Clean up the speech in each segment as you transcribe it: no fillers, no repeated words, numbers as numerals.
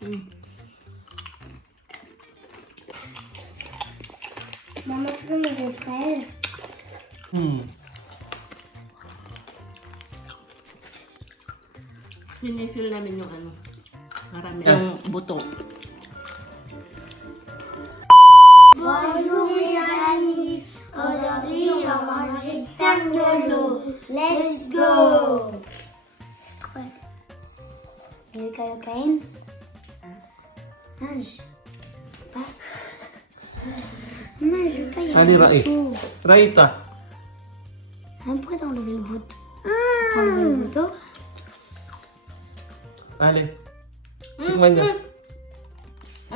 Maman, tu peux me les fraises? Pinifil namin yung ano, marami yung buto. Bonjour mes amis, aujourd'hui on va manger tangolo. Let's go! Quoi? Il y a caillou. Mange. Pas. Non, je veux pas y Allez, aller. Rai. Raita. Pourquoi t'as enlevé le bouton? T'as enlevé le bouton? Allez. Tikman niya.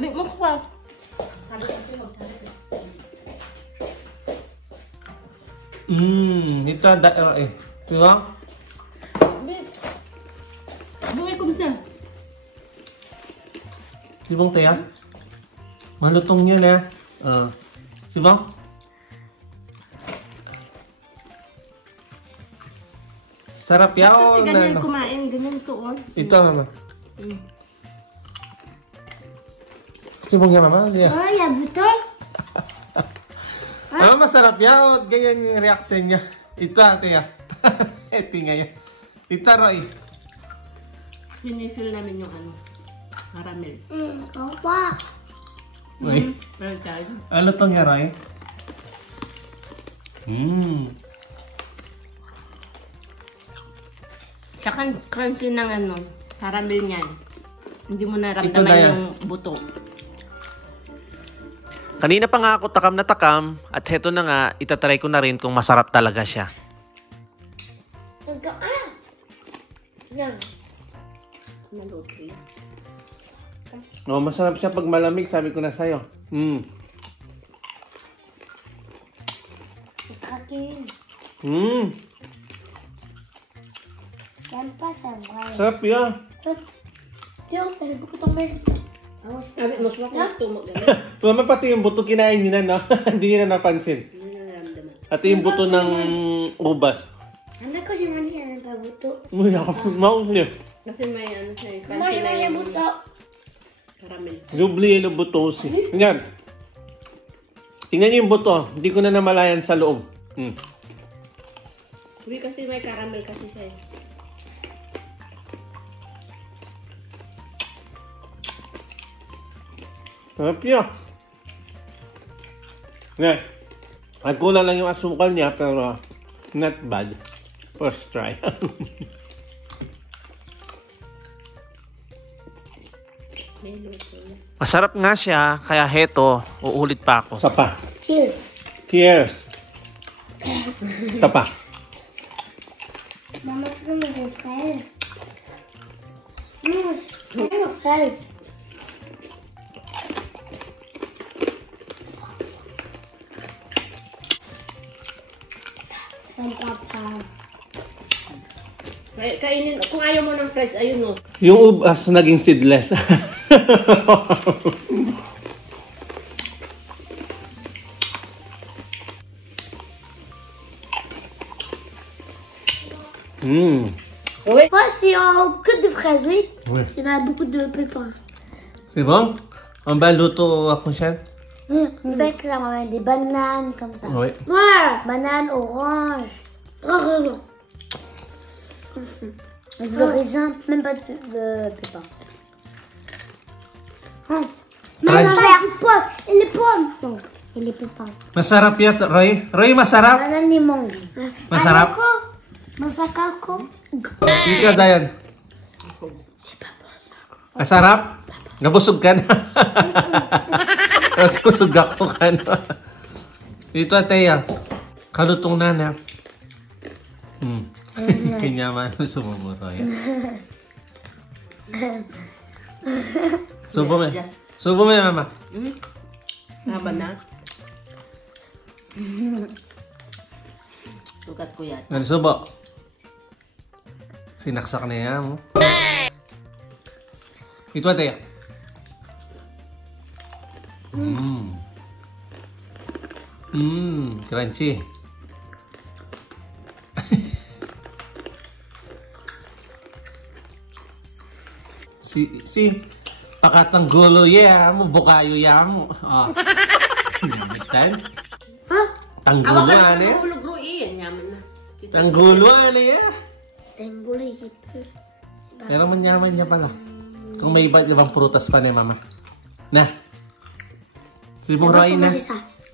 Adik mo ko. Ito ang Rai. Diba? Buhay ko bisa. Sibong tayo. Malutong yan eh. Sibong? Sarap yaw. Kasi ganyan kumain, ganyan to on. Ito mama. Sibong yan mama. Oh, il y a bouton? Masarap yaw. Ganyan yung reaction niya. Ito ate ya. Ito ngayon. Ito Roy. Pinifil namin yung ano, caramel. Apa? Uy. Pero tayo. Ano tong nga Roy? Tsaka crunchy ng ano, caramel niyan. Hindi mo Ito na naramdaman yan. yung buto. Kanina pa nga ako takam na takam at heto na nga, itatry ko na rin kung masarap talaga siya. Yan. Maluto yun. Oh, masarap siya pag malamig, sabi ko na sa'yo. Craquer. J'aime pas ça, vrai. Sarap yan. Tiens, t'avais beaucoup tombé. Sabi mo, swak na ito mo. Mama, pati yung buto kinain niyo na, no? Hindi niyo na napansin. Hindi na naramdaman. At yung buto ng ubas. Quand j'ai mangé, il n'y avait pas de bouton. Uy, ako mauli. Kasi may ano siya, Moi, crunchy j'ai na mangé yung bouton. caramel. Jubli yung buto si. Tingnan. Tingnan niyo yung buto. Hindi ko na namalayan sa loob. Uy, kasi may caramel kasi siya eh. Sarap yan. Nga. Nagkulang lang yung asukal niya, pero not bad. First try. May luto na. Masarap nga siya, kaya heto, uulit pa ako. Sapa. Cheers. Cheers. Sapa. Maman, tu peux me les fraises? Non, je veux les fraises. Kainin, kung ayaw mo ng fresh, ayun mo. Yung ubas naging seedless. Uy! Moi, c'est que de fraises, oui. Oui. Il y en a beaucoup de pépins. C'est bon? Ang baluto ako siya? Avec ça, on va mettre des bananes comme ça. Oui. Ouais, bananes, orange. Raisin. Le raisin, même pas de pépins. Mais non, les pommes. Et les pommes. Non, et les pépins. Masarap yan, Roy. Roy, masarap? Banane, les mangues. Masarap? Masakako. Ika, Dayan. C'est pas bon ça. Masarap? Nabusog ka na. Nabusog ako ka na. Dito, Ateya. Kalutong na na. Kinyaman mo sumumuro yan. Subo mo. Subo mo yan, Mama. Haba na. Sukat ko yan. Ano, subo? Sinaksak na yan. Ito, Ateya. Crunchy. Pakatanggulo ya mo, bukayo ya mo. Oh. Understand? Ha? Tanggulo Awakan ano ya? sa hulog ruin. Yaman na. Tanggulo ano ya? Tengguli hiper. Pero manyaman niya pala. Kung may iba't ibang prutas pa ni mama. Na. Simuray na.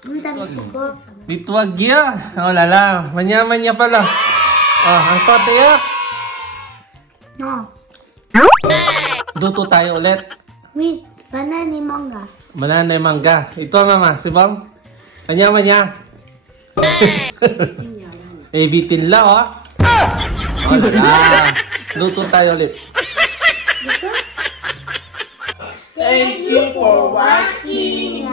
Punta na siguro. Bitwag ya. Oh lala. Manyaman niya pala. Oh, ang tote ya. No. Duto tayo ulit. Wait, banana manga. Mananay mangga. Ito mama, si Bong. Manyaman niya. Eh, bitin la oh. Oh lala. Duto tayo ulit. Thank you for watching.